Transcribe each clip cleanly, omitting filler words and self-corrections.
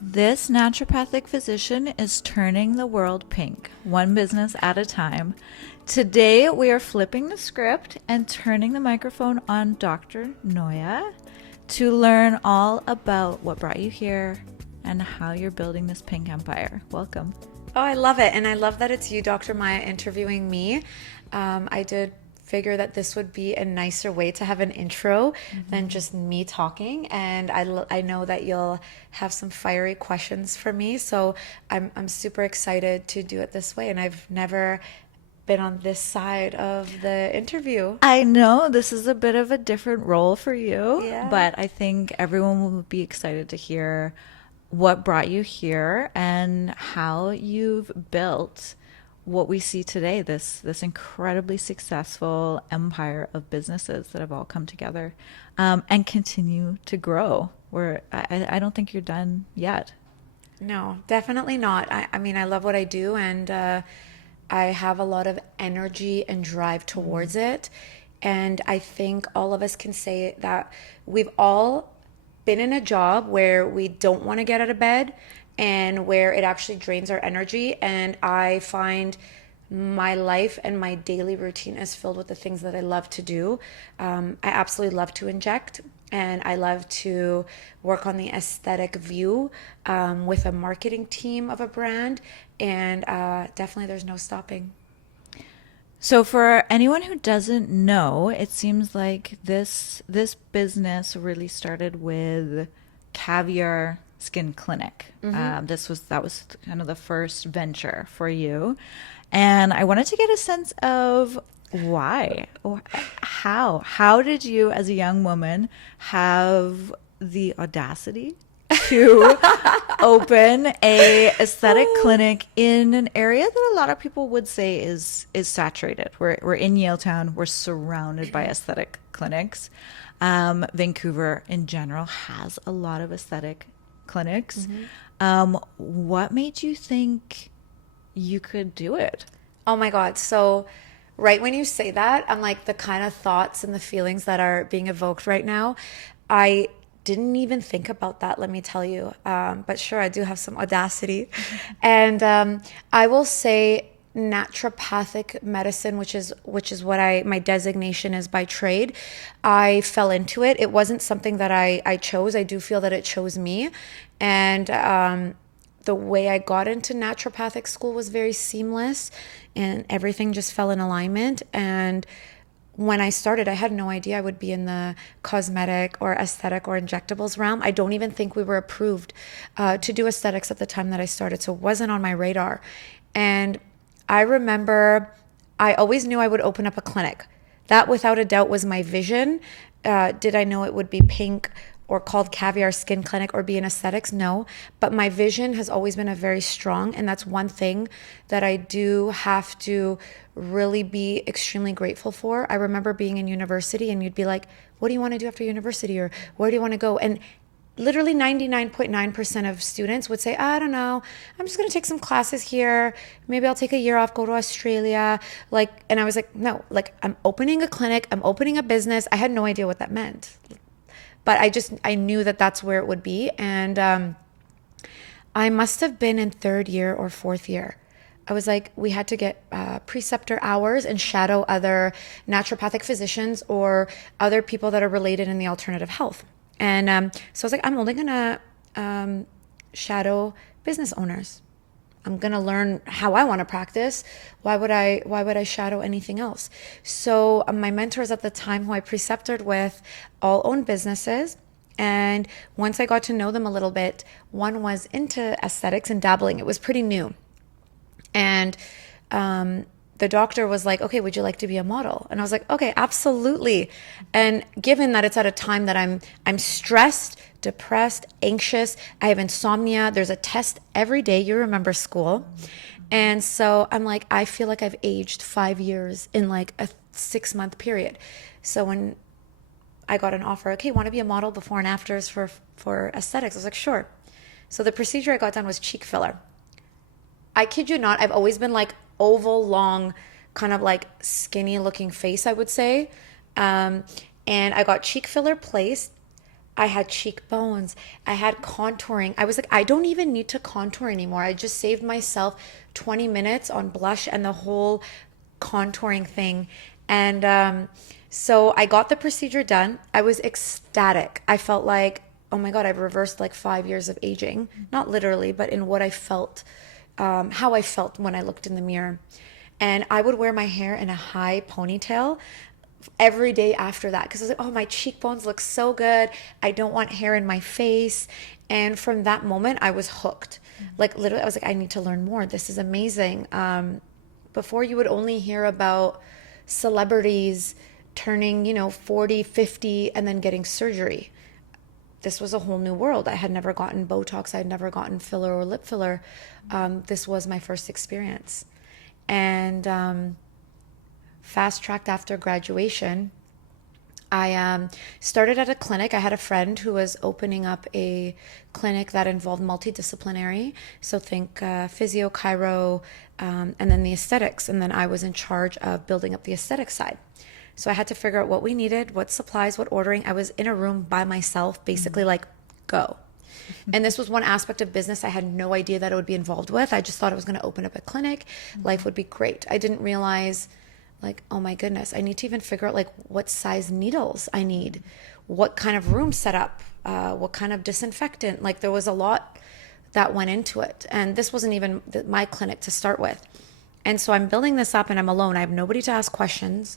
This naturopathic physician is turning the world pink, one business at a time. Today, we are flipping the script and turning the microphone on Dr. Noya to learn all about what brought you here and how you're building this pink empire. Welcome. Oh, I love it. And I love that it's you, Dr. Maya, interviewing me. I did figure that this would be a nicer way to have an intro than just me talking. And I know that you'll have some fiery questions for me. So I'm super excited to do it this way. And I've never been on this side of the interview. I know this is a bit of a different role for you, Yeah. but I think everyone will be excited to hear what brought you here and how you've built what we see today, this incredibly successful empire of businesses that have all come together and continue to grow. I don't think you're done yet. No, definitely not. I mean, I love what I do, and I have a lot of energy and drive towards it. And I think all of us can say that we've all been in a job where we don't want to get out of bed and where it actually drains our energy. And I find my life and my daily routine is filled with the things that I love to do. I absolutely love to inject, and I love to work on the aesthetic view with a marketing team of a brand. And definitely there's no stopping. So for anyone who doesn't know, it seems like this business really started with Caviar Skin Clinic. That was kind of the first venture for you, and I wanted to get a sense of why, or how did you, as a young woman, have the audacity to open a aesthetic clinic in an area that a lot of people would say is saturated. We're in Yaletown. We're surrounded by aesthetic clinics. Vancouver in general has a lot of aesthetic clinics. What made you think you could do it? Oh my God. So right when you say that, I'm like, the kind of thoughts and the feelings that are being evoked right now, I didn't even think about that, let me tell you. But sure, I do have some audacity. And I will say naturopathic medicine, which is what my designation is by trade. I fell into it. It wasn't something that I chose. I do feel that it chose me. And the way I got into naturopathic school was very seamless, and everything just fell in alignment. And when I started, I had no idea I would be in the cosmetic or aesthetic or injectables realm. I don't even think we were approved to do aesthetics at the time that I started, so it wasn't on my radar. And I remember I always knew I would open up a clinic. That, without a doubt, was my vision. Did I know it would be pink or called Caviar Skin Clinic or be in aesthetics? No. But my vision has always been a very strong, and that's one thing that I do have to really be extremely grateful for. I remember being in university and you'd be like, what do you want to do after university, or where do you want to go? And literally 99.9% of students would say, I don't know, I'm just going to take some classes here. Maybe I'll take a year off, go to Australia. And I was like, no, I'm opening a clinic, I'm opening a business. I had no idea what that meant. But I knew that that's where it would be. And I must have been in third year or fourth year. I was like, we had to get preceptor hours and shadow other naturopathic physicians or other people that are related in the alternative health. And so I was like, I'm only going to shadow business owners. I'm going to learn how I want to practice. Why would I shadow anything else? So my mentors at the time, who I preceptored with, all owned businesses. And once I got to know them a little bit, one was into aesthetics and dabbling. It was pretty new. And the doctor was like, okay, would you like to be a model? And I was like, okay, absolutely. And given that it's at a time that I'm stressed, depressed, anxious, I have insomnia, there's a test every day. You remember school. And so I'm like, I feel like I've aged 5 years in like a 6-month period. So when I got an offer, okay, want to be a model before and afters for aesthetics? I was like, sure. So the procedure I got done was cheek filler. I kid you not, I've always been like oval, long, kind of like skinny looking face, I would say. And I got cheek filler placed. I had cheekbones. I had contouring. I was like, I don't even need to contour anymore. I just saved myself 20 minutes on blush and the whole contouring thing. And so I got the procedure done. I was ecstatic. I felt like, oh my God, I've reversed like 5 years of aging. Not literally, but in what I felt, how I felt when I looked in the mirror. And I would wear my hair in a high ponytail every day after that because I was like, oh, my cheekbones look so good. I don't want hair in my face. And from that moment, I was hooked. Like literally, I was like, I need to learn more. This is amazing. Before you would only hear about celebrities turning, 40, 50, and then getting surgery. This was a whole new world. I had never gotten Botox. I had never gotten filler or lip filler. This was my first experience. And fast tracked after graduation, I started at a clinic. I had a friend who was opening up a clinic that involved multidisciplinary. So think physio, chiro, and then the aesthetics. And then I was in charge of building up the aesthetic side. So I had to figure out what we needed, what supplies, what ordering. I was in a room by myself, basically like, go. And this was one aspect of business I had no idea that I would be involved with. I just thought I was going to open up a clinic. Life would be great. I didn't realize, like, oh my goodness, I need to even figure out like what size needles I need, what kind of room setup, what kind of disinfectant. Like there was a lot that went into it. And this wasn't even my clinic to start with. And so I'm building this up and I'm alone. I have nobody to ask questions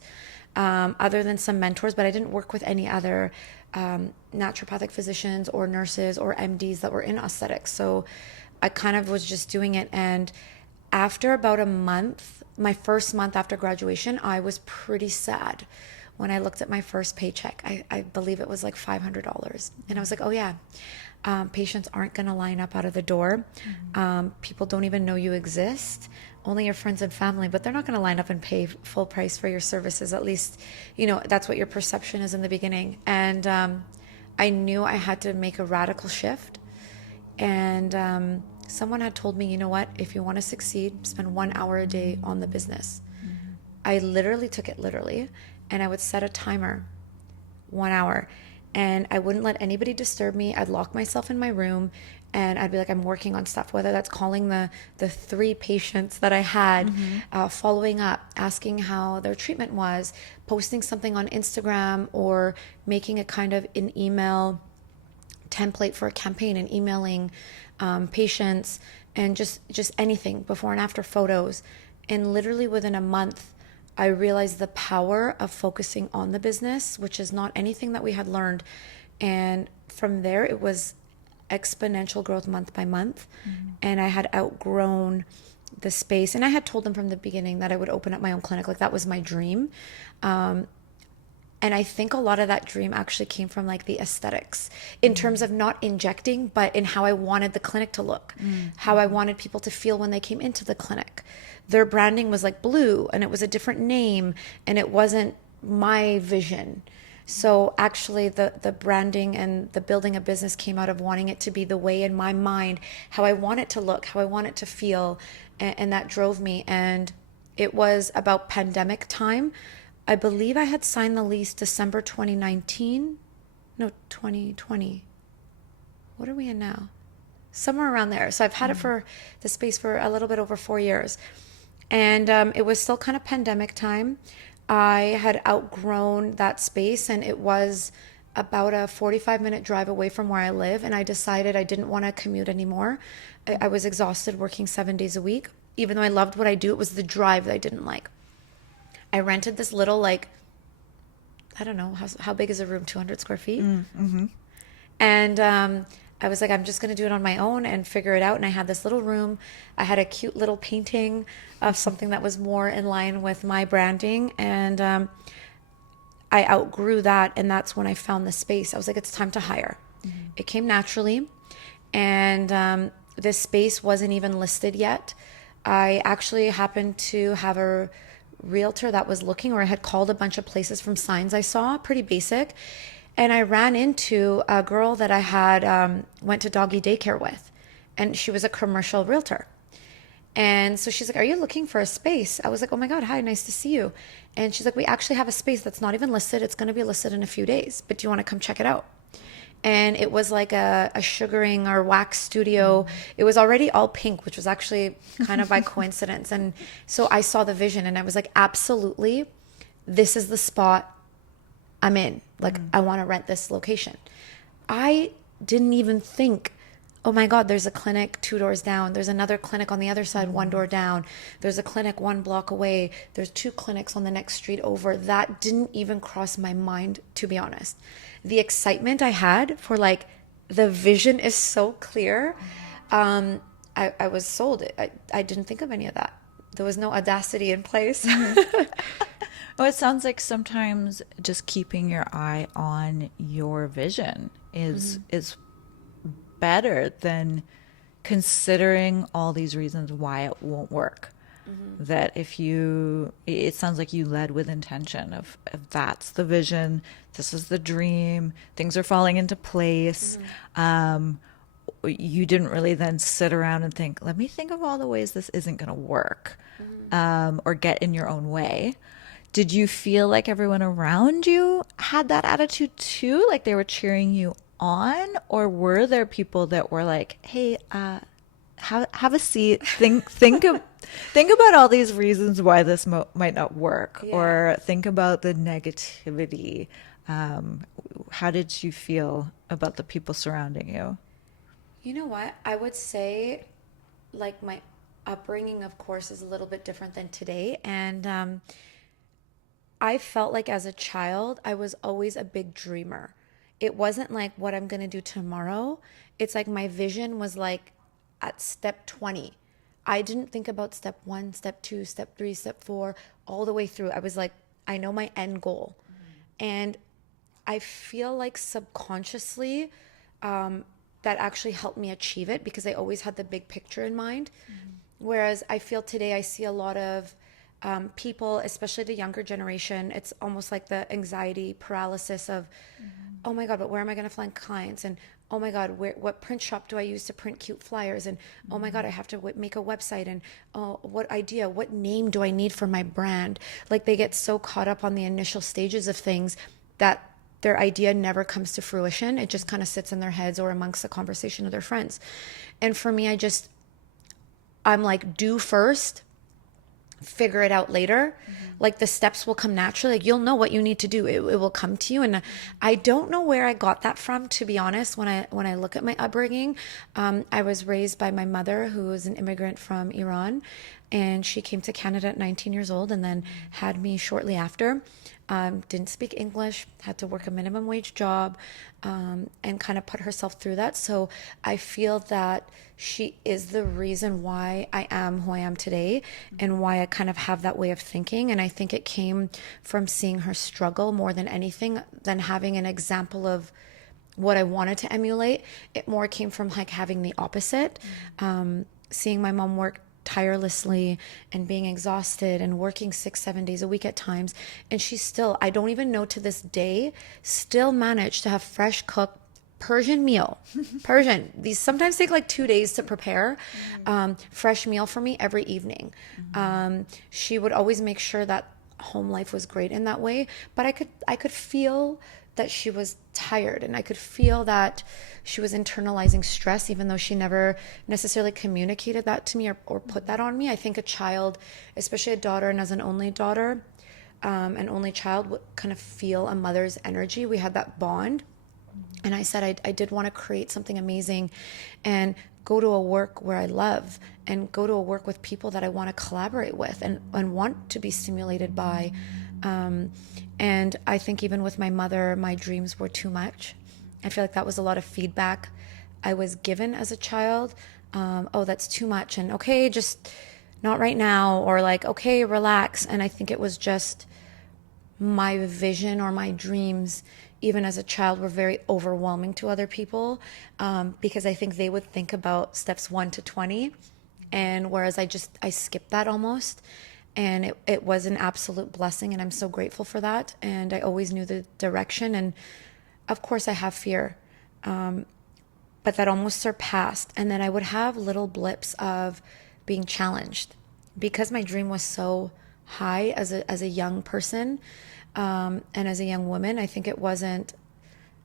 other than some mentors, but I didn't work with any other naturopathic physicians or nurses or MDs that were in aesthetics. So I kind of was just doing it. And after about a month, my first month after graduation, I was pretty sad when I looked at my first paycheck. I believe it was like $500. And I was like, oh yeah, patients aren't going to line up out of the door. People don't even know you exist. Only your friends and family, but they're not going to line up and pay full price for your services. At least, that's what your perception is in the beginning. And I knew I had to make a radical shift. And someone had told me, you know what, if you want to succeed, spend 1 hour a day on the business. I literally took it literally, and I would set a timer, 1 hour, and I wouldn't let anybody disturb me. I'd lock myself in my room, and I'd be like, I'm working on stuff, whether that's calling the 3 patients that I had, following up, asking how their treatment was, posting something on Instagram, or making a kind of an email template for a campaign and emailing patients, and just anything, before and after photos. And literally within a month, I realized the power of focusing on the business, which is not anything that we had learned. And from there, it was exponential growth month by month. And I had outgrown the space. And I had told them from the beginning that I would open up my own clinic. Like that was my dream. And I think a lot of that dream actually came from like the aesthetics in terms of not injecting, but in how I wanted the clinic to look, how I wanted people to feel when they came into the clinic. Their branding was like blue and it was a different name and it wasn't my vision. So actually the branding and the building a business came out of wanting it to be the way in my mind, how I want it to look, how I want it to feel. And that drove me. And it was about pandemic time. I believe I had signed the lease December 2019. No, 2020. What are we in now? Somewhere around there. So I've had it for the space for a little bit over 4 years. And it was still kind of pandemic time. I had outgrown that space, and it was about a 45-minute drive away from where I live. And I decided I didn't want to commute anymore. I was exhausted working 7 days a week. Even though I loved what I do, it was the drive that I didn't like. I rented this little, like, I don't know, how big is a room, 200 square feet? And I was like, I'm just going to do it on my own and figure it out. And I had this little room. I had a cute little painting of something that was more in line with my branding. And I outgrew that. And that's when I found the space. I was like, it's time to hire. It came naturally. And this space wasn't even listed yet. I actually happened to have a realtor that was looking, or I had called a bunch of places from signs I saw, pretty basic. And I ran into a girl that I had went to doggy daycare with, and she was a commercial realtor. And so she's like, are you looking for a space? I was like, oh my God, hi, nice to see you. And she's like, we actually have a space that's not even listed. It's going to be listed in a few days, but do you want to come check it out? And it was like a sugaring or wax studio. It was already all pink, which was actually kind of by coincidence. And so I saw the vision and I was like, absolutely, this is the spot I'm in. Like, I want to rent this location. I didn't even think, oh my God, there's a clinic 2 doors down. There's another clinic on the other side, 1 door down. There's a clinic 1 block away. There's 2 clinics on the next street over. That didn't even cross my mind, to be honest. The excitement I had for like, the vision is so clear. I was sold. I didn't think of any of that. There was no audacity in place. Well, it sounds like sometimes just keeping your eye on your vision is better than considering all these reasons why it won't work. That if you, it sounds like you led with intention of if that's the vision, this is the dream, things are falling into place. You didn't really then sit around and think, let me think of all the ways this isn't going to work, or get in your own way. Did you feel like everyone around you had that attitude too? Like they were cheering you on? Or were there people that were like, hey, have a seat, think about all these reasons why this might not work, Yeah. or think about the negativity. How did you feel about the people surrounding you? You know what? I would say, like, my upbringing, of course, is a little bit different than today. And I felt like as a child, I was always a big dreamer. It wasn't like what I'm going to do tomorrow. It's like my vision was like at step 20. I didn't think about step 1, step 2, step 3, step 4, all the way through. I was like, I know my end goal. And I feel like subconsciously, that actually helped me achieve it because I always had the big picture in mind. Whereas I feel today I see a lot of people, especially the younger generation, it's almost like the anxiety paralysis of, oh my God, but where am I going to find clients? And oh my God, what print shop do I use to print cute flyers? And oh my God, I have to make a website. And oh, what name do I need for my brand? Like they get so caught up on the initial stages of things that their idea never comes to fruition. It just kind of sits in their heads or amongst the conversation of their friends. And for me, I'm like, do first, figure it out later. Like the steps will come naturally. Like you'll know what you need to do. It will come to you. And I don't know where I got that from, to be honest. When I look at my upbringing, I was raised by my mother, who was an immigrant from Iran, and she came to Canada at 19 years old and then had me shortly after. Didn't speak English, had to work a minimum wage job, and kind of put herself through that. So I feel that she is the reason why I am who I am today and why I kind of have that way of thinking. And I think it came from seeing her struggle more than anything, than having an example of what I wanted to emulate. It more came from like having the opposite, seeing my mom work tirelessly and being exhausted and working 6-7 days a week at times, and she still, I don't even know to this day, still managed to have fresh cooked Persian meal. Persian, these sometimes take like 2 days to prepare. Fresh meal for me every evening. She would always make sure that home life was great in that way, but I could feel that she was tired, and I could feel that she was internalizing stress, even though she never necessarily communicated that to me or put that on me. I think a child, especially a daughter, and as an only daughter, an only child, would kind of feel a mother's energy. We had that bond. And I said I did want to create something amazing and go to a work where I love, and go to a work with people that I want to collaborate with and want to be stimulated by. And I think even with my mother, my dreams were too much. I feel like that was a lot of feedback I was given as a child. Oh, that's too much. And okay, just not right now. Or like, okay, relax. And I think it was just my vision or my dreams, even as a child, were very overwhelming to other people, because I think they would think about steps 1 to 20. And whereas I skipped that almost. And it was an absolute blessing, and I'm so grateful for that. And I always knew the direction. And of course I have fear, but that almost surpassed. And then I would have little blips of being challenged because my dream was so high as a young person, and as a young woman. I think it wasn't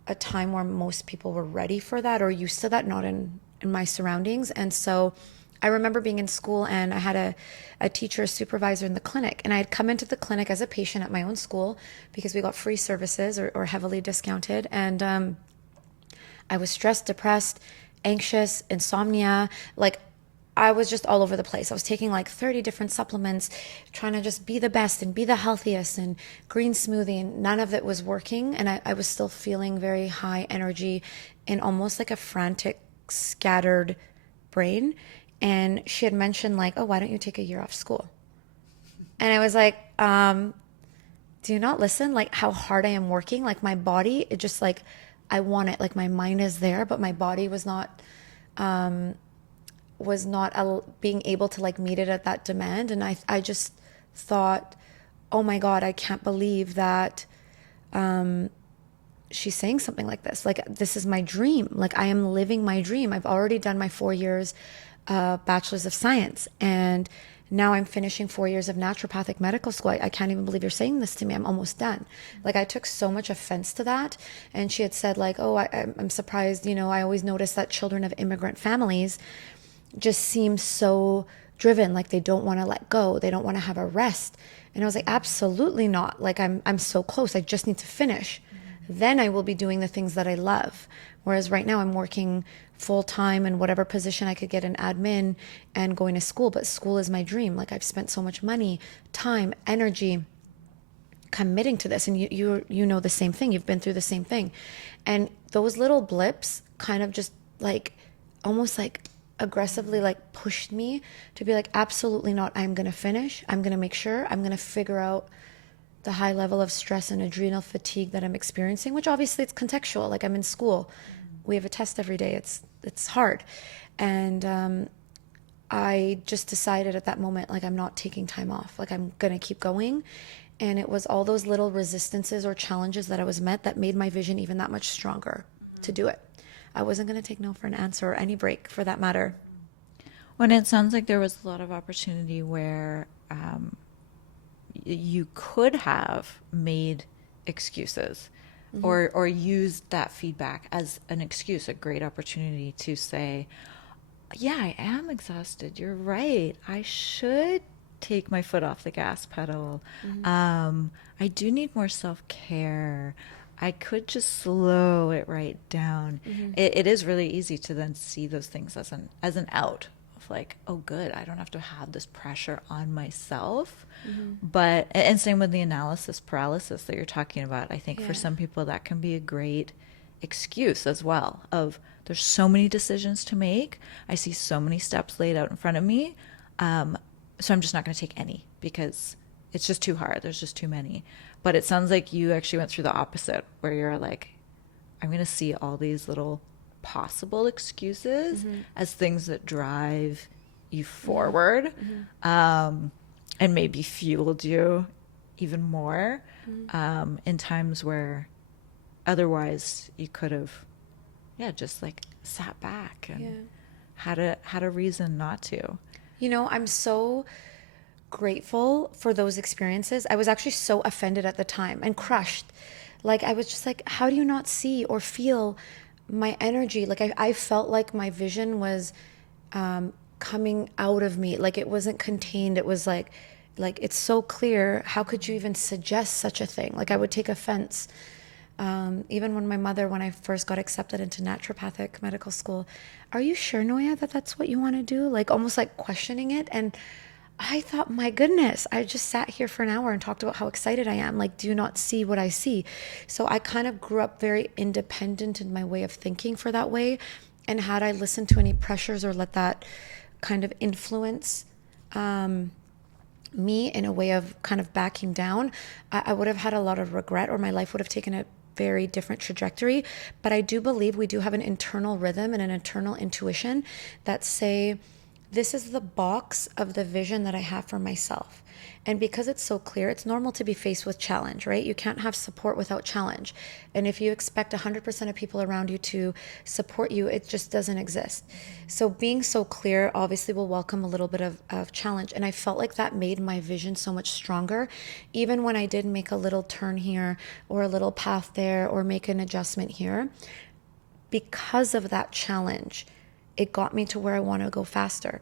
a time where most people were ready for that or used to that, not in my surroundings. And so I remember being in school and I had a teacher, a supervisor in the clinic. And I had come into the clinic as a patient at my own school because we got free services or heavily discounted. And I was stressed, depressed, anxious, insomnia. Like I was just all over the place. I was taking like 30 different supplements, trying to just be the best and be the healthiest and green smoothie. And none of it was working. And I was still feeling very high energy and almost like a frantic, scattered brain. And she had mentioned like, oh, why don't you take a year off school? And I was like, do you not listen? Like how hard I am working? Like my body, it just like, I want it. Like my mind is there, but my body was not being able to like meet it at that demand. And I just thought, oh my God, I can't believe that she's saying something like this. Like this is my dream. Like I am living my dream. I've already done my 4 years bachelor's of science, and now I'm finishing 4 years of naturopathic medical school. I can't even believe you're saying this to me. I'm almost done. Like I took so much offense to that. And she had said like, oh, I'm surprised, you know, I always notice that children of immigrant families just seem so driven, like they don't want to let go, they don't want to have a rest. And I was like, absolutely not. Like I'm so close, I just need to finish, then I will be doing the things that I love. Whereas right now I'm working full time in whatever position I could get in admin and going to school, but school is my dream. Like I've spent so much money, time, energy committing to this, and you know the same thing, you've been through the same thing. And those little blips kind of just like almost like aggressively like pushed me to be like, absolutely not. I'm going to finish. I'm going to make sure. I'm going to figure out the high level of stress and adrenal fatigue that I'm experiencing, which obviously it's contextual. Like I'm in school. We have a test every day. It's hard. And I just decided at that moment, like I'm not taking time off. Like I'm going to keep going. And it was all those little resistances or challenges that I was met that made my vision even that much stronger to do it. I wasn't going to take no for an answer or any break for that matter. When it sounds like there was a lot of opportunity where you could have made excuses or used that feedback as an excuse, a great opportunity to say, yeah, I am exhausted. You're right. I should take my foot off the gas pedal. I do need more self-care. I could just slow it right down. It is really easy to then see those things as an out of like, oh, good, I don't have to have this pressure on myself. But and same with the analysis paralysis that you're talking about. I think for some people that can be a great excuse as well. Of there's so many decisions to make. I see so many steps laid out in front of me. So I'm just not going to take any because it's just too hard. There's just too many. But it sounds like you actually went through the opposite, where you're like, I'm going to see all these little possible excuses as things that drive you forward, and maybe fueled you even more in times where otherwise you could have, just like sat back and had a reason not to. You know, I'm so grateful for those experiences. I was actually so offended at the time and crushed. Like I was just like, how do you not see or feel my energy? Like I felt like my vision was coming out of me. Like it wasn't contained. It was like it's so clear. How could you even suggest such a thing? Like I would take offense. Even when my mother, when I first got accepted into naturopathic medical school, are you sure, Noya, that that's what you want to do? Like almost like questioning it. And I thought, my goodness, I just sat here for an hour and talked about how excited I am. Like, do you not see what I see? So I kind of grew up very independent in my way of thinking for that way. And had I listened to any pressures or let that kind of influence me in a way of kind of backing down, I would have had a lot of regret, or my life would have taken a very different trajectory. But I do believe we do have an internal rhythm and an internal intuition that say, this is the box of the vision that I have for myself. And because it's so clear, it's normal to be faced with challenge, right? You can't have support without challenge. And if you expect 100% of people around you to support you, it just doesn't exist. So being so clear obviously will welcome a little bit of challenge. And I felt like that made my vision so much stronger. Even when I did make a little turn here or a little path there or make an adjustment here, because of that challenge, it got me to where I want to go faster.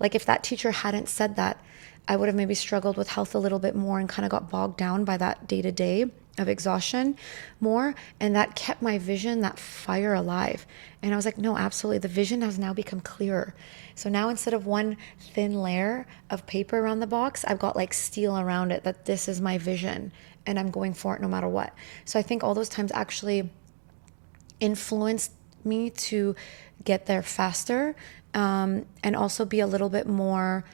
Like if that teacher hadn't said that, I would have maybe struggled with health a little bit more and kind of got bogged down by that day to day of exhaustion more. And that kept my vision, that fire alive. And I was like, no, absolutely. The vision has now become clearer. So now instead of one thin layer of paper around the box, I've got like steel around it that this is my vision and I'm going for it no matter what. So I think all those times actually influenced me to get there faster, and also be a little bit more,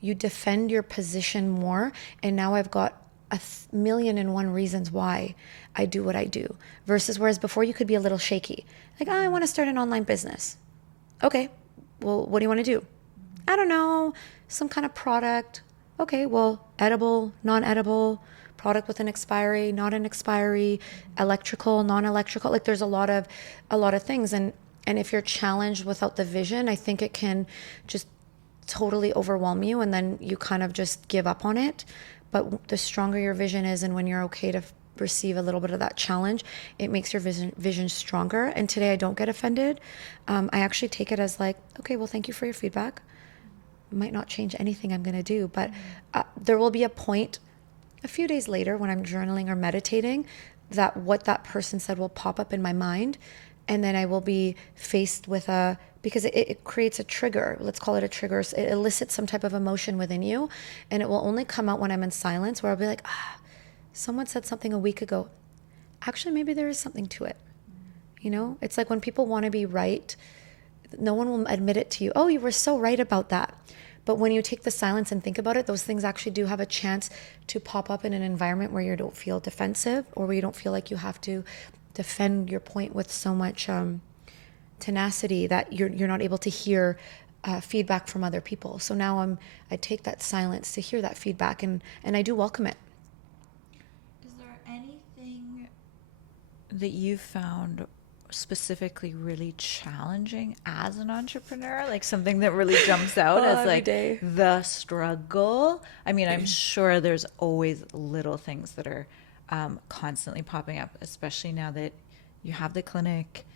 you defend your position more. And now I've got a million and one reasons why I do what I do, versus whereas before you could be a little shaky. Like, oh, I want to start an online business. Okay, well, what do you want to do? I don't know, some kind of product. Okay, well, edible, non-edible, product with an expiry, not an expiry, electrical, non-electrical. Like there's a lot of things. And if you're challenged without the vision, I think it can just totally overwhelm you and then you kind of just give up on it. But the stronger your vision is, and when you're okay to receive a little bit of that challenge, it makes your vision stronger. And today I don't get offended. I actually take it as like, okay, well, thank you for your feedback. Might not change anything I'm going to do, but there will be a point a few days later when I'm journaling or meditating that what that person said will pop up in my mind. And then I will be faced with because it creates a trigger. Let's call it a trigger. It elicits some type of emotion within you. And it will only come out when I'm in silence, where I'll be like, someone said something a week ago. Actually, maybe there is something to it. You know, it's like when people want to be right, no one will admit it to you. Oh, you were so right about that. But when you take the silence and think about it, those things actually do have a chance to pop up in an environment where you don't feel defensive, or where you don't feel like you have to defend your point with so much tenacity that you're not able to hear feedback from other people. So now I take that silence to hear that feedback, and I do welcome it. Is there anything that you found specifically really challenging as an entrepreneur? Like something that really jumps out as Every like day. the struggle? I mean, I'm sure there's always little things that are constantly popping up, especially now that you have the clinic,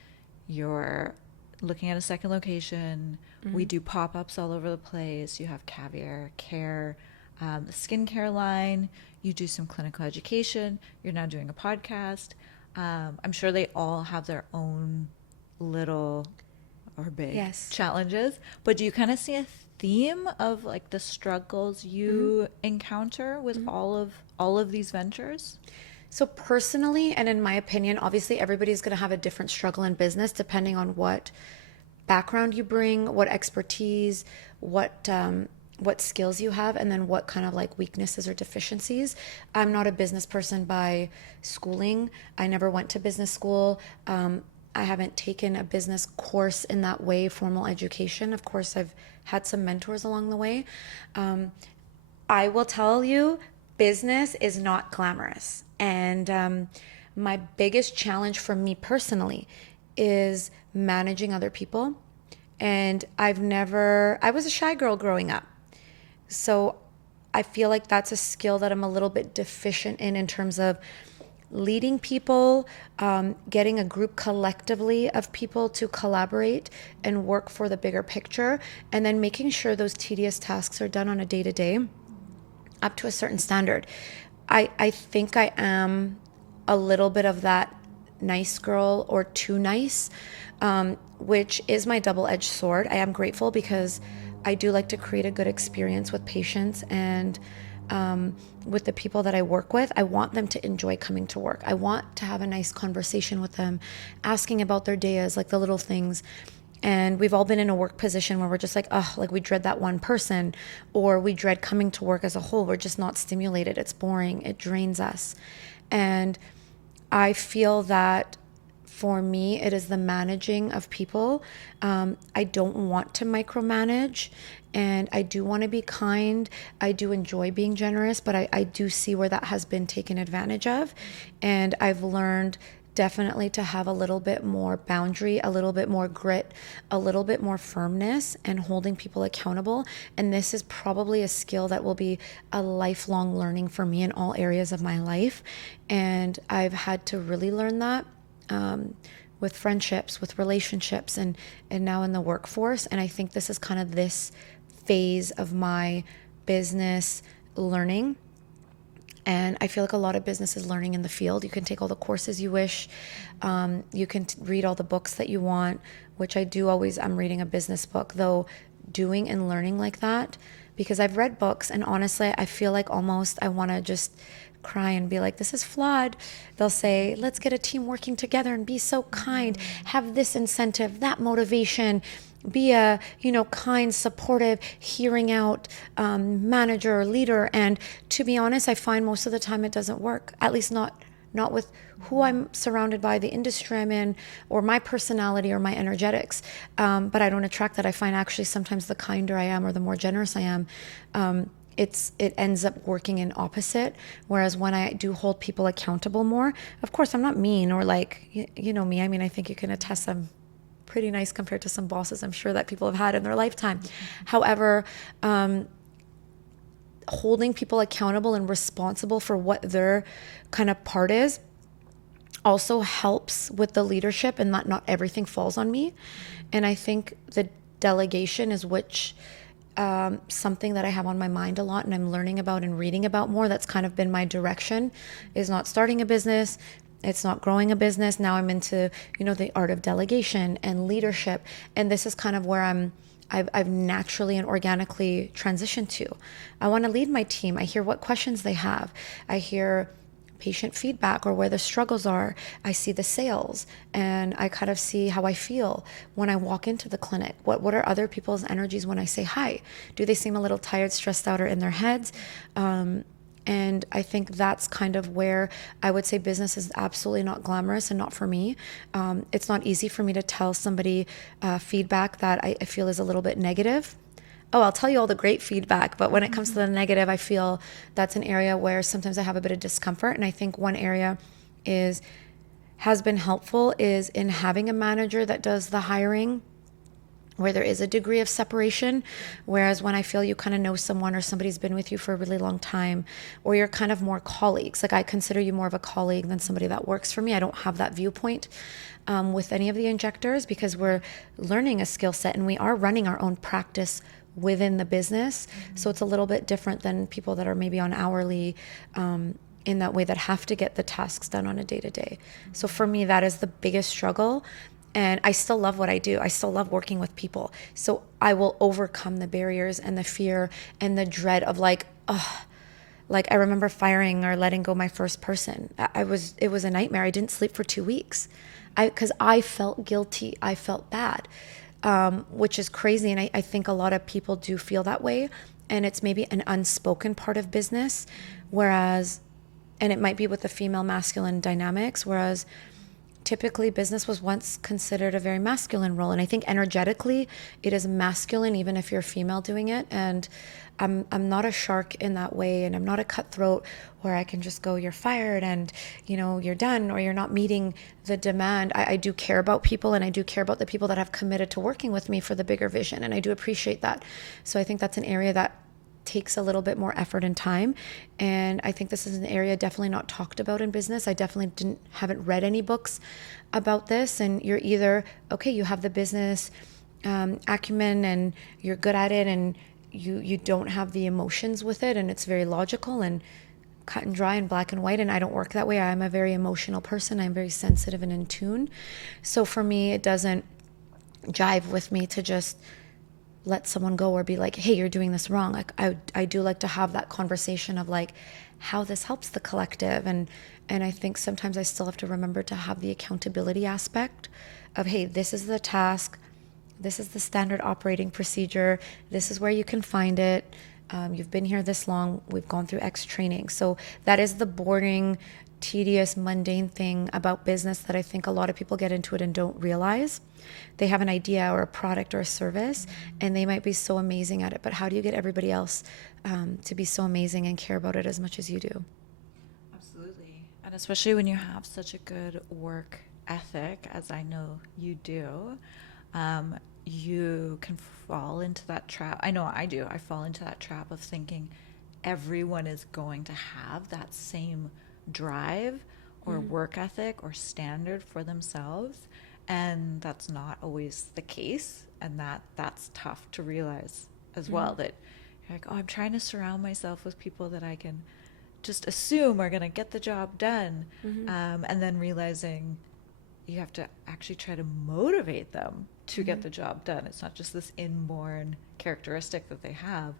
you're looking at a second location. We do pop-ups all over the place. You have Caviar Care, the skincare line. You do some clinical education. You're now doing a podcast. I'm sure they all have their own little or big Yes. challenges, but do you kind of see a theme of like the struggles you encounter with all of these ventures? So personally, and in my opinion, obviously everybody's going to have a different struggle in business depending on what background you bring, what expertise, what skills you have, and then what kind of like weaknesses or deficiencies. I'm not a business person by schooling. I never went to business school. I haven't taken a business course in that way, formal education. Of course, I've had some mentors along the way. I will tell you, business is not glamorous. And my biggest challenge for me personally is managing other people. And I was a shy girl growing up. So I feel like that's a skill that I'm a little bit deficient in terms of leading people, getting a group collectively of people to collaborate and work for the bigger picture, and then making sure those tedious tasks are done on a day-to-day up to a certain standard. I think I am a little bit of that nice girl or too nice, which is my double-edged sword. I am grateful because I do like to create a good experience with patients and with the people that I work with. I want them to enjoy coming to work. I want to have a nice conversation with them, asking about their days, like the little things. And we've all been in a work position where we're just like, oh, like we dread that one person, or we dread coming to work as a whole. We're just not stimulated. It's boring. It drains us. And I feel that For me, it is the managing of people. I don't want to micromanage, and I do want to be kind. I do enjoy being generous, but I do see where that has been taken advantage of. And I've learned definitely to have a little bit more boundary, a little bit more grit, a little bit more firmness, and holding people accountable. And this is probably a skill that will be a lifelong learning for me in all areas of my life. And I've had to really learn that with friendships, with relationships, and now in the workforce. And I think this is kind of this phase of my business learning. And I feel like a lot of business is learning in the field. You can take all the courses you wish. You can read all the books that you want, which I do always. I'm reading a business book, though, doing and learning like that, because I've read books and honestly, I feel like almost I want to just cry and be like, this is flawed. They'll say, let's get a team working together and be so kind, have this incentive, that motivation, be a kind, supportive, hearing out manager or leader. And to be honest, I find most of the time it doesn't work, at least not with who I'm surrounded by, the industry I'm in, or my personality or my energetics. But I don't attract that. I find actually sometimes the kinder I am or the more generous I am, it ends up working in opposite. Whereas when I do hold people accountable more, of course, I'm not mean or like, you know me. I mean, I think you can attest I'm pretty nice compared to some bosses I'm sure that people have had in their lifetime. However, holding people accountable and responsible for what their kind of part is also helps with the leadership, and that not everything falls on me. And I think the delegation is something that I have on my mind a lot and I'm learning about and reading about more. That's kind of been my direction, is not starting a business. It's not growing a business. Now I'm into, the art of delegation and leadership. And this is kind of where I've naturally and organically transitioned to. I want to lead my team. I hear what questions they have. I hear patient feedback or where the struggles are. I see the sales and I kind of see how I feel when I walk into the clinic. What are other people's energies when I say hi? Do they seem a little tired, stressed out, or in their heads? And I think that's kind of where I would say business is absolutely not glamorous and not for me. It's not easy for me to tell somebody feedback that I feel is a little bit negative. Oh, I'll tell you all the great feedback, but when it comes to the negative, I feel that's an area where sometimes I have a bit of discomfort. And I think one area has been helpful is in having a manager that does the hiring, where there is a degree of separation. Whereas when I feel you kind of know someone or somebody's been with you for a really long time, or you're kind of more colleagues, like I consider you more of a colleague than somebody that works for me. I don't have that viewpoint with any of the injectors, because we're learning a skill set and we are running our own practice within the business. So it's a little bit different than people that are maybe on hourly in that way, that have to get the tasks done on a day-to-day. So for me, that is the biggest struggle. And I still love what I do. I still love working with people. So I will overcome the barriers and the fear and the dread of like I remember firing or letting go my first person. It was a nightmare. I didn't sleep for 2 weeks because I felt guilty. I felt bad, which is crazy. And I think a lot of people do feel that way. And it's maybe an unspoken part of business, and it might be with the female masculine dynamics, whereas typically business was once considered a very masculine role. And I think energetically it is masculine, even if you're a female doing it. And I'm not a shark in that way. And I'm not a cutthroat where I can just go, you're fired and, you're done, or you're not meeting the demand. I do care about people, and I do care about the people that have committed to working with me for the bigger vision. And I do appreciate that. So I think that's an area that takes a little bit more effort and time. And I think this is an area definitely not talked about in business. I definitely haven't read any books about this. And you're either, okay, you have the business acumen and you're good at it, and you don't have the emotions with it, and it's very logical and cut and dry and black and white. And I don't work that way. I'm a very emotional person. I'm very sensitive and in tune. So for me, it doesn't jive with me to just let someone go or be like, hey, you're doing this wrong. Like I do like to have that conversation of like how this helps the collective. And I think sometimes I still have to remember to have the accountability aspect of, hey, this is the task. This is the standard operating procedure. This is where you can find it. You've been here this long. We've gone through X training. So that is the boring tedious, mundane thing about business that I think a lot of people get into it and don't realize. They have an idea or a product or a service, and they might be so amazing at it. But how do you get everybody else to be so amazing and care about it as much as you do? Absolutely. And especially when you have such a good work ethic, as I know you do, you can fall into that trap. I know I do. I fall into that trap of thinking everyone is going to have that same drive or work ethic or standard for themselves. And that's not always the case. And that's tough to realize as well, that you're like, oh, I'm trying to surround myself with people that I can just assume are going to get the job done. And then realizing you have to actually try to motivate them to get the job done. It's not just this inborn characteristic that they have.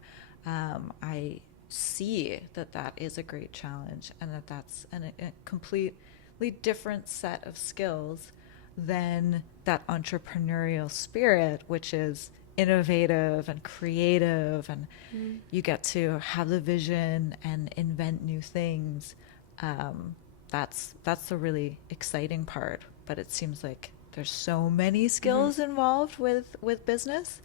I see that is a great challenge, and that's a completely different set of skills than that entrepreneurial spirit, which is innovative and creative, and you get to have the vision and invent new things. That's the really exciting part. But it seems like there's so many skills involved with business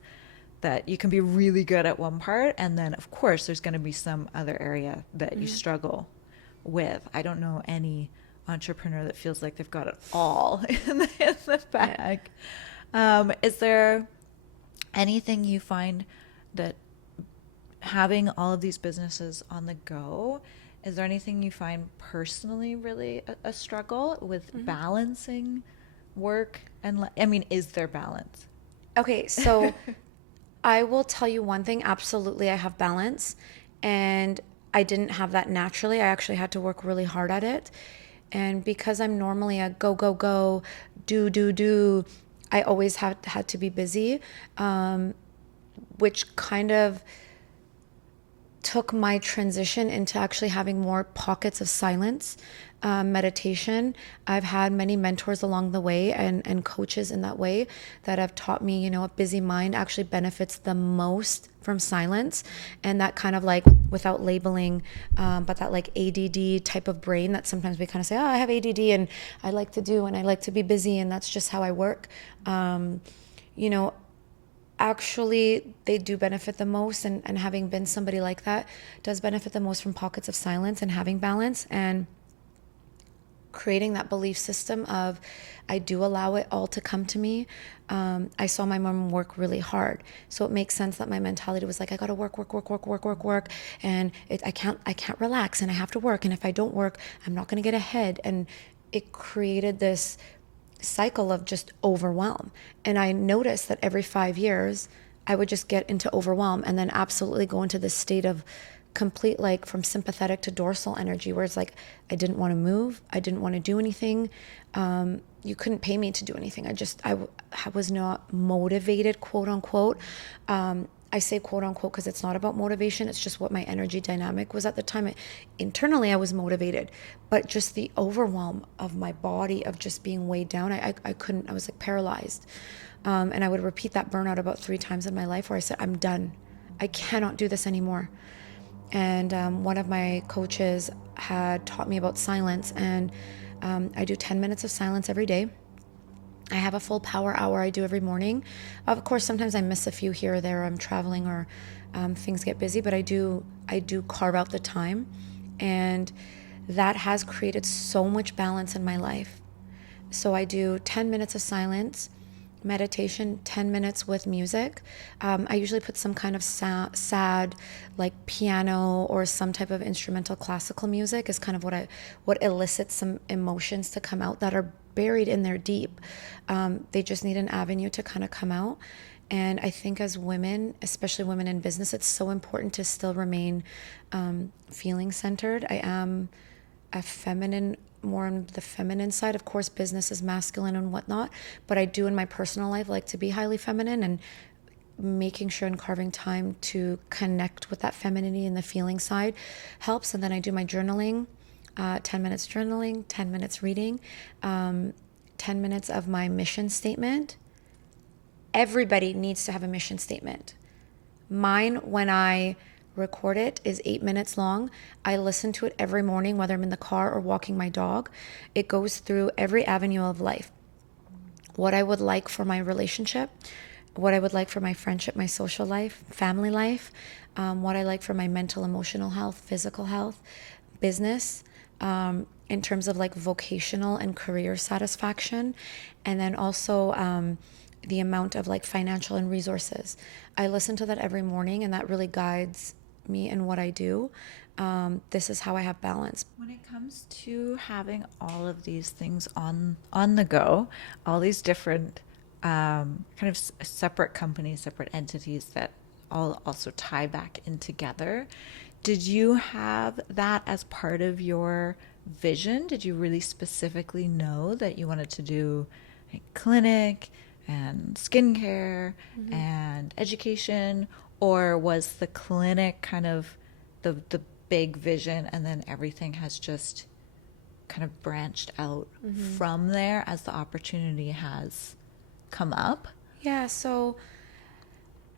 that you can be really good at one part, and then of course there's going to be some other area that you struggle with. I don't know any entrepreneur that feels like they've got it all in the bag. Is there anything you find that having all of these businesses on the go, is there anything you find personally really a struggle with balancing work and I mean, is there balance? Okay, so I will tell you one thing. Absolutely, I have balance, and I didn't have that naturally. I actually had to work really hard at it. And because I'm normally a go, go, go, do, I always had to be busy, which kind of took my transition into actually having more pockets of silence, meditation. I've had many mentors along the way and coaches in that way that have taught me, a busy mind actually benefits the most from silence, and that kind of like, without labeling, but that like ADD type of brain that sometimes we kind of say, oh, I have ADD and I like to do and I like to be busy and that's just how I work. You know, actually they do benefit the most, and having been somebody like that does benefit the most from pockets of silence and having balance and creating that belief system of I do allow it all to come to me. I saw my mom work really hard, so it makes sense that my mentality was like, I gotta work, and I can't relax, and I have to work, and if I don't work, I'm not gonna get ahead. And it created this cycle of just overwhelm. And I noticed that every 5 years, I would just get into overwhelm and then absolutely go into this state of complete, like from sympathetic to dorsal energy, where it's like I didn't want to move, I didn't want to do anything. You couldn't pay me to do anything. I was not motivated, quote unquote. I say quote unquote because it's not about motivation. It's just what my energy dynamic was at the time. Internally, I was motivated, but just the overwhelm of my body of just being weighed down, I couldn't. I was like paralyzed. And I would repeat that burnout about 3 times in my life where I said, I'm done. I cannot do this anymore. And one of my coaches had taught me about silence, and I do 10 minutes of silence every day. I have a full power hour I do every morning. Of course, sometimes I miss a few here or there. I'm traveling or things get busy, but I do carve out the time, and that has created so much balance in my life. So I do 10 minutes of silence, meditation, 10 minutes with music. I usually put some kind of sad, like piano or some type of instrumental classical music is kind of what elicits some emotions to come out that are buried in there deep. They just need an avenue to kind of come out. And I think as women, especially women in business, it's so important to still remain feeling centered. I am a feminine, more on the feminine side. Of course, business is masculine and whatnot, but I do in my personal life like to be highly feminine, and making sure and carving time to connect with that femininity and the feeling side helps. And then I do my journaling, 10 minutes journaling, 10 minutes reading, 10 minutes of my mission statement. Everybody needs to have a mission statement. Mine, when I record it, is 8 minutes long. I listen to it every morning, whether I'm in the car or walking my dog. It goes through every avenue of life. What I would like for my relationship, what I would like for my friendship, my social life, family life, what I like for my mental, emotional health, physical health, business, in terms of like vocational and career satisfaction, and then also the amount of like financial and resources. I listen to that every morning, and that really guides me in what I do. This is how I have balance. When it comes to having all of these things on the go, all these different kind of separate companies, separate entities that all also tie back in together, did you have that as part of your vision? Did you really specifically know that you wanted to do a clinic and skincare and education, or was the clinic kind of the big vision, and then everything has just kind of branched out from there as the opportunity has come up? Yeah, so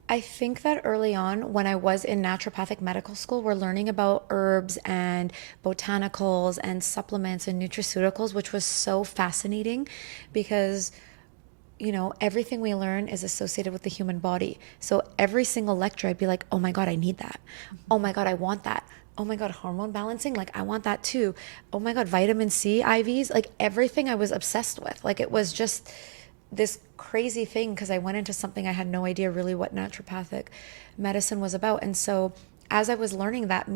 I think that early on, when I was in naturopathic medical school, we're learning about herbs and botanicals and supplements and nutraceuticals, which was so fascinating because, everything we learn is associated with the human body. So every single lecture, I'd be like, oh my God, I need that. Oh my God, I want that. Oh my God, hormone balancing, like I want that too. Oh my God, vitamin C IVs, like everything I was obsessed with. Like it was just this crazy thing because I went into something I had no idea really what naturopathic medicine was about. And so as I was learning that,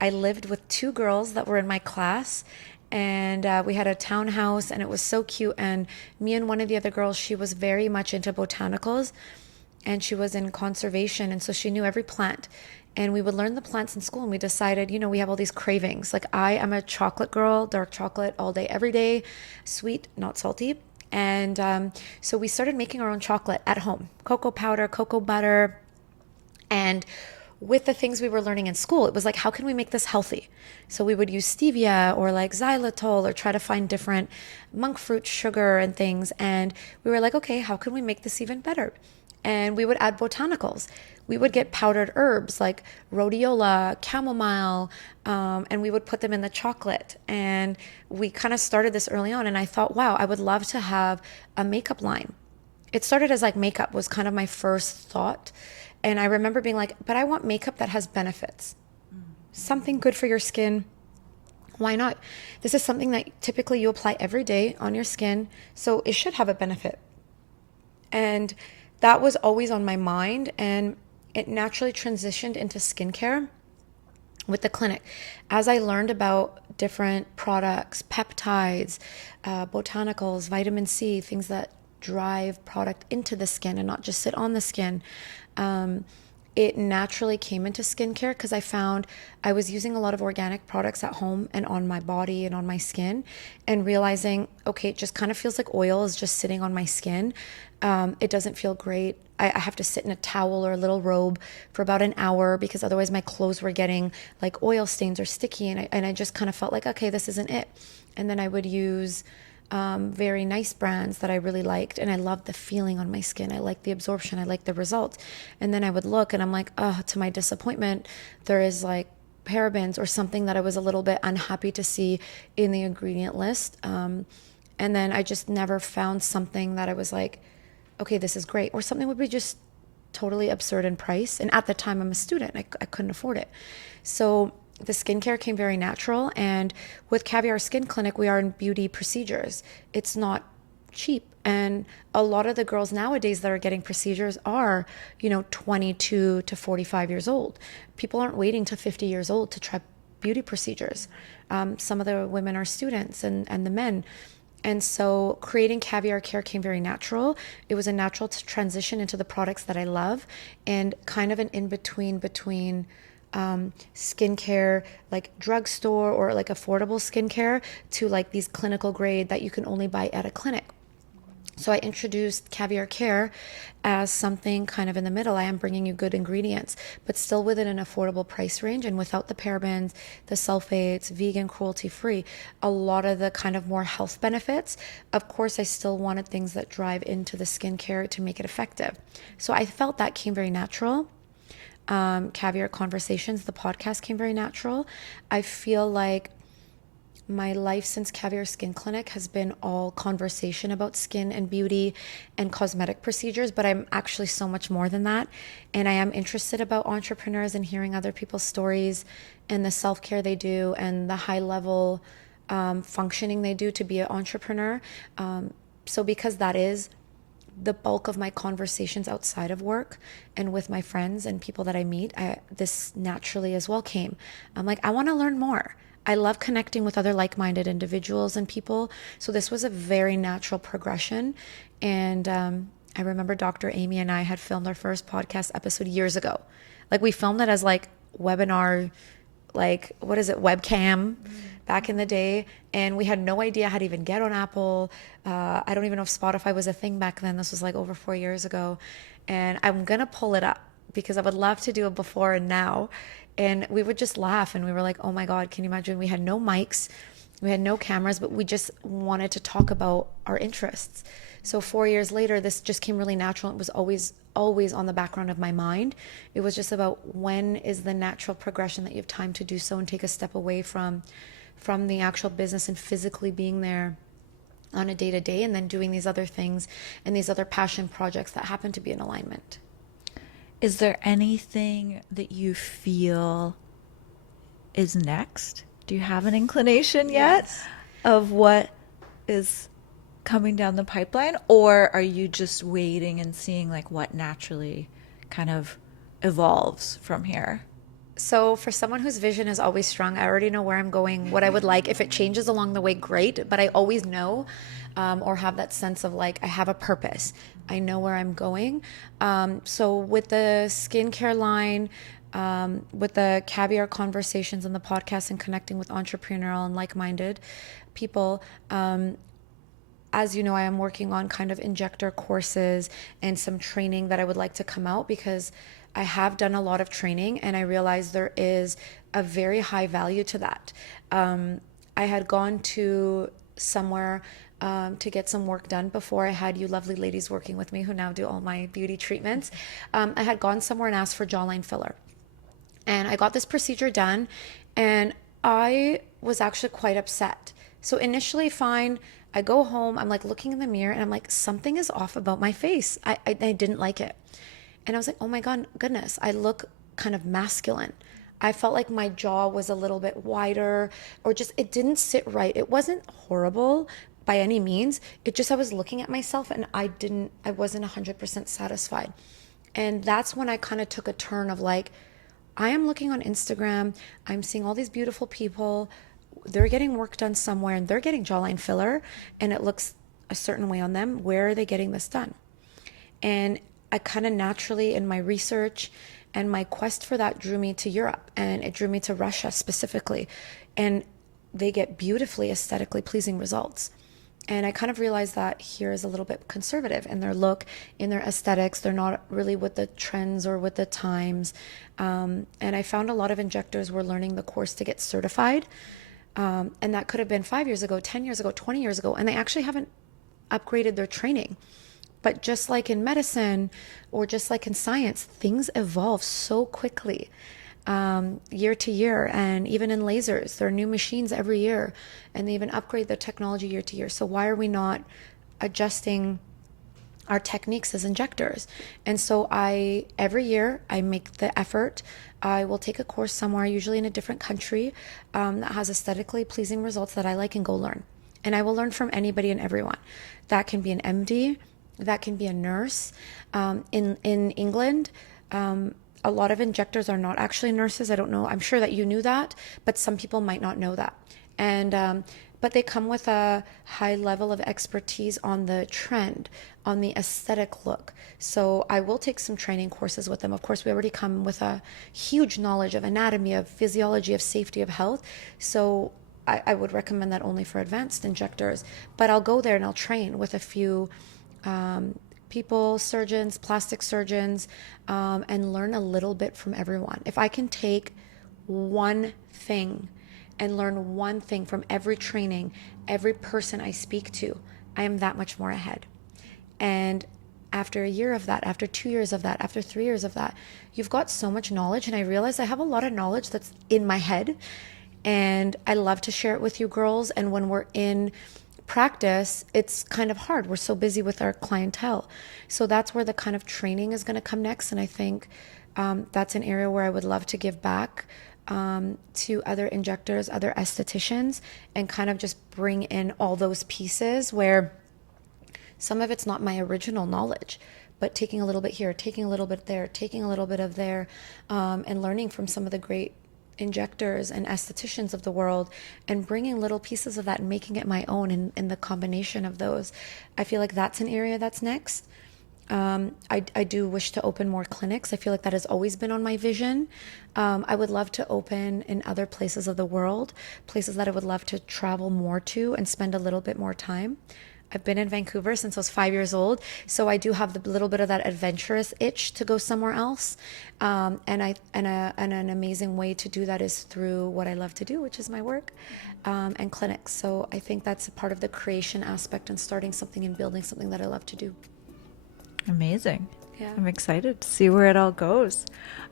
I lived with two girls that were in my class, and we had a townhouse, and it was so cute. And me and one of the other girls, she was very much into botanicals, and she was in conservation, and so she knew every plant. And we would learn the plants in school, and we decided, we have all these cravings. Like I am a chocolate girl, dark chocolate all day, every day, sweet, not salty. And so we started making our own chocolate at home, cocoa powder, cocoa butter. And with the things we were learning in school, it was like, how can we make this healthy? So we would use stevia or like xylitol or try to find different monk fruit sugar and things. And we were like, okay, how can we make this even better? And we would add botanicals. We would get powdered herbs like rhodiola, chamomile, and we would put them in the chocolate. And we kind of started this early on. And I thought, wow, I would love to have a makeup line. It started as like makeup was kind of my first thought. And I remember being like, but I want makeup that has benefits. Something good for your skin. Why not? This is something that typically you apply every day on your skin, so it should have a benefit. And that was always on my mind, and it naturally transitioned into skincare with the clinic. As I learned about different products, peptides, botanicals, vitamin C, things that drive product into the skin and not just sit on the skin, it naturally came into skincare because I found I was using a lot of organic products at home and on my body and on my skin, and realizing, okay, it just kind of feels like oil is just sitting on my skin. It doesn't feel great. I have to sit in a towel or a little robe for about an hour because otherwise my clothes were getting like oil stains or sticky. And I just kind of felt like, okay, this isn't it. And then I would use very nice brands that I really liked, and I loved the feeling on my skin. I liked the absorption. I liked the results. And then I would look and I'm like, oh, to my disappointment, there is like parabens or something that I was a little bit unhappy to see in the ingredient list. And then I just never found something that I was like, okay, this is great. Or something would be just totally absurd in price. And at the time, I'm a student. I couldn't afford it. So the skincare came very natural. And with Caviar Skin Clinic, we are in beauty procedures. It's not cheap. And a lot of the girls nowadays that are getting procedures are, 22 to 45 years old. People aren't waiting to 50 years old to try beauty procedures. Some of the women are students and the men. And so creating Caviar Care came very natural. It was a natural transition into the products that I love, and kind of an in-between between skincare, like drugstore or like affordable skincare, to like these clinical grade that you can only buy at a clinic. So I introduced Caviar Care as something kind of in the middle. I am bringing you good ingredients, but still within an affordable price range and without the parabens, the sulfates, vegan, cruelty-free, a lot of the kind of more health benefits. Of course, I still wanted things that drive into the skincare to make it effective. So I felt that came very natural. Caviar Conversations, the podcast came very natural. I feel like my life since Caviar Skin Clinic has been all conversation about skin and beauty and cosmetic procedures, but I'm actually so much more than that. And I am interested about entrepreneurs and hearing other people's stories and the self-care they do and the high level functioning they do to be an entrepreneur. So because that is the bulk of my conversations outside of work and with my friends and people that I meet, this naturally as well came. I'm like, I want to learn more. I love connecting with other like-minded individuals and people. So this was a very natural progression. And I remember Dr. Amy and I had filmed our first podcast episode years ago. Like we filmed it as like webinar, like what is it, webcam back in the day, and we had no idea how to even get on Apple. I don't even know if Spotify was a thing back then. This was like over 4 years ago, and I'm gonna pull it up because I would love to do a before and now. And we would just laugh, and we were like, oh my God, can you imagine? We had no mics, we had no cameras, but we just wanted to talk about our interests. So 4 years later, this just came really natural. It was always on the background of my mind. It was just about when is the natural progression that you have time to do so and take a step away from the actual business and physically being there on a day-to-day, and then doing these other things and these other passion projects that happen to be in alignment. Is there anything that you feel is next? Do you have an inclination yet Yes. of what is coming down the pipeline? Or are you just waiting and seeing like what naturally kind of evolves from here? So for someone whose vision is always strong, I already know where I'm going, what I would like. If it changes along the way, great. But I always know, or have that sense of like, I have a purpose. I know where I'm going. So with the skincare line, with the Caviar Conversations and the podcast and connecting with entrepreneurial and like-minded people, as you know, I am working on kind of injector courses and some training that I would like to come out, because I have done a lot of training and I realize there is a very high value to that. I had gone to somewhere to get some work done before I had you lovely ladies working with me who now do all my beauty treatments. I had gone somewhere and asked for jawline filler. And I got this procedure done and I was actually quite upset. So initially, fine. I go home, I'm like looking in the mirror and I'm like, something is off about my face. I didn't like it. And I was like, oh my God, goodness, I look kind of masculine. I felt like my jaw was a little bit wider, or just it didn't sit right. It wasn't horrible by any means. It just, I was looking at myself and I wasn't 100% satisfied. And that's when I kind of took a turn of like, I am looking on Instagram, I'm seeing all these beautiful people, they're getting work done somewhere and they're getting jawline filler and it looks a certain way on them. Where are they getting this done? And I kind of naturally, in my research and my quest for that, drew me to Europe, and it drew me to Russia specifically. And they get beautifully aesthetically pleasing results. And I kind of realized that here is a little bit conservative in their look, in their aesthetics. They're not really with the trends or with the times. And I found a lot of injectors were learning the course to get certified. And that could have been 5 years ago, 10 years ago, 20 years ago. And they actually haven't upgraded their training. But just like in medicine or just like in science, things evolve so quickly year to year. And even in lasers, there are new machines every year and they even upgrade the technology year to year. So why are we not adjusting our techniques as injectors? And so every year I make the effort. I will take a course somewhere, usually in a different country, that has aesthetically pleasing results that I like, and go learn. And I will learn from anybody and everyone. That can be an MD, that can be a nurse. In England, a lot of injectors are not actually nurses. I don't know. I'm sure that you knew that, but some people might not know that. And but they come with a high level of expertise on the trend, on the aesthetic look. So I will take some training courses with them. Of course, we already come with a huge knowledge of anatomy, of physiology, of safety, of health. So I would recommend that only for advanced injectors. But I'll go there and I'll train with a few people, surgeons, plastic surgeons, and learn a little bit from everyone. If I can take one thing and learn one thing from every training, every person I speak to, I am that much more ahead. And after a year of that, after 2 years of that, after 3 years of that, you've got so much knowledge. And I realize I have a lot of knowledge that's in my head, and I love to share it with you girls. And when we're in practice, it's kind of hard. We're so busy with our clientele. So that's where the kind of training is going to come next. And I think that's an area where I would love to give back to other injectors, other estheticians, and kind of just bring in all those pieces where some of it's not my original knowledge, but taking a little bit here, taking a little bit there, taking a little bit of there, and learning from some of the great injectors and estheticians of the world, and bringing little pieces of that and making it my own in the combination of those. I feel like that's an area that's next. I do wish to open more clinics. I feel like that has always been on my vision. I would love to open in other places of the world, places that I would love to travel more to and spend a little bit more time. I've been in Vancouver since I was 5 years old, so I do have the little bit of that adventurous itch to go somewhere else. And an amazing way to do that is through what I love to do, which is my work and clinics. So I think that's a part of the creation aspect and starting something and building something that I love to do. Amazing. Yeah. I'm excited to see where it all goes.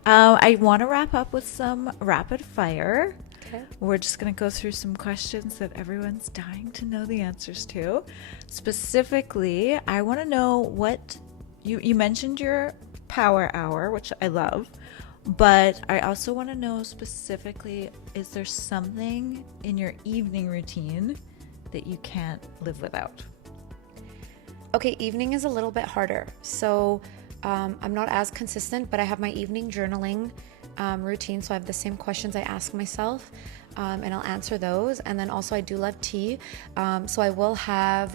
I want to wrap up with some rapid fire. Okay. We're just going to go through some questions that everyone's dying to know the answers to. Specifically, I want to know what you mentioned your power hour, which I love, but I also want to know specifically, is there something in your evening routine that you can't live without? Okay, evening is a little bit harder. So I'm not as consistent, but I have my evening journaling routine. So I have the same questions I ask myself, and I'll answer those. And then also I do love tea. So I will have,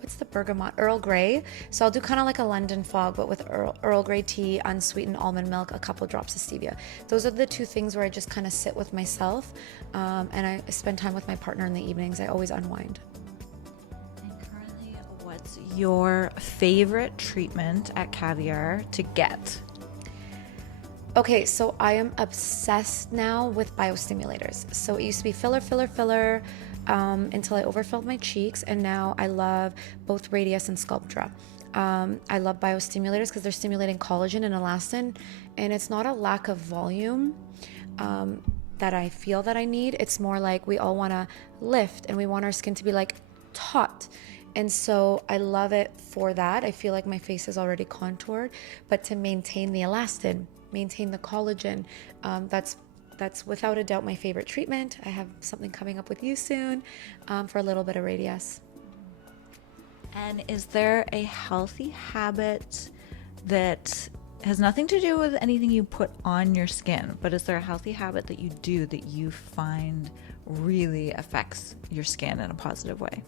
what's the bergamot? Earl Grey. So I'll do kind of like a London fog, but with Earl Grey tea, unsweetened almond milk, a couple drops of stevia. Those are the two things where I just kind of sit with myself, and I spend time with my partner in the evenings. I always unwind. What's your favorite treatment at Caviar to get? Okay, so I am obsessed now with biostimulators. So it used to be filler, until I overfilled my cheeks, and now I love both Radius and Sculptra. I love biostimulators because they're stimulating collagen and elastin, and it's not a lack of volume that I feel that I need. It's more like we all want to lift and we want our skin to be like taut. And so I love it for that. I feel like my face is already contoured, but to maintain the elastin, maintain the collagen, that's without a doubt my favorite treatment. I have something coming up with you soon for a little bit of Radius. And is there a healthy habit that has nothing to do with anything you put on your skin, but is there a healthy habit that you do that you find really affects your skin in a positive way?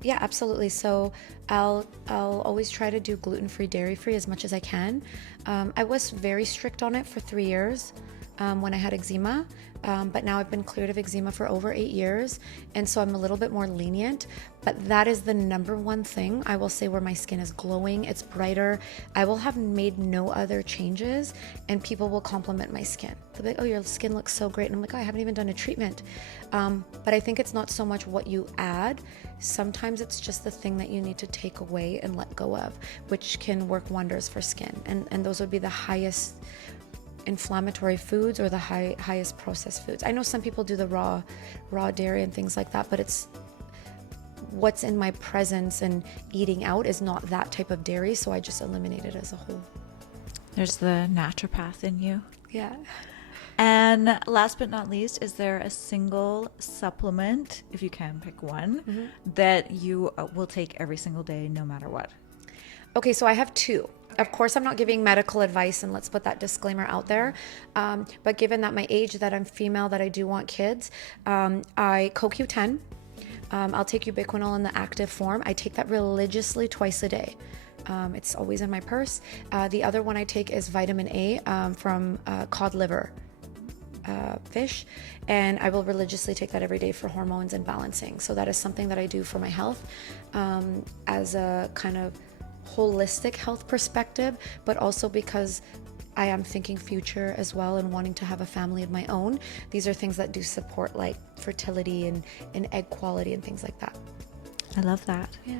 Yeah, absolutely. So I'll always try to do gluten-free, dairy-free as much as I can. I was very strict on it for 3 years when I had eczema, but now I've been cleared of eczema for over 8 years, and so I'm a little bit more lenient. But that is the number one thing I will say where my skin is glowing, it's brighter. I will have made no other changes, and people will compliment my skin. They'll be like, "Oh, your skin looks so great," and I'm like, "Oh, I haven't even done a treatment." But I think it's not so much what you add. Sometimes it's just the thing that you need to take away and let go of, which can work wonders for skin. And those would be the highest inflammatory foods or the highest processed foods. I know some people do the raw dairy and things like that, but it's what's in my presence, and eating out is not that type of dairy, so I just eliminate it as a whole. There's the naturopath in you. Yeah. And last but not least, is there a single supplement, if you can pick one, that you will take every single day no matter what? Okay, so I have two. Of course, I'm not giving medical advice, and let's put that disclaimer out there. But given that my age, that I'm female, that I do want kids, I CoQ10. I'll take ubiquinol in the active form. I take that religiously twice a day. It's always in my purse. The other one I take is vitamin A from cod liver fish, and I will religiously take that every day for hormones and balancing. So that is something that I do for my health as a kind of holistic health perspective, but also because I am thinking future as well and wanting to have a family of my own. These are things that do support like fertility and egg quality and things like that. I love that. Yeah.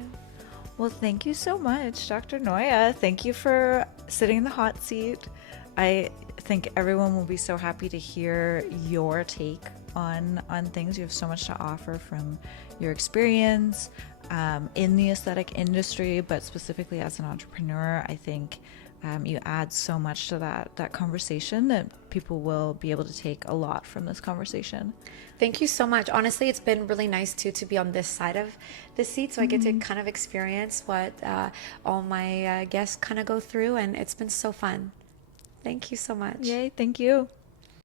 Well, thank you so much, Dr. Noya. Thank you for sitting in the hot seat. I think everyone will be so happy to hear your take on things. You have so much to offer from your experience in the aesthetic industry, but specifically as an entrepreneur. I think you add so much to that conversation that people will be able to take a lot from this conversation. Thank you so much. Honestly, it's been really nice too to be on this side of the seat, so I get to kind of experience what all my guests kind of go through, and it's been so fun. Thank you so much. Yay, thank you.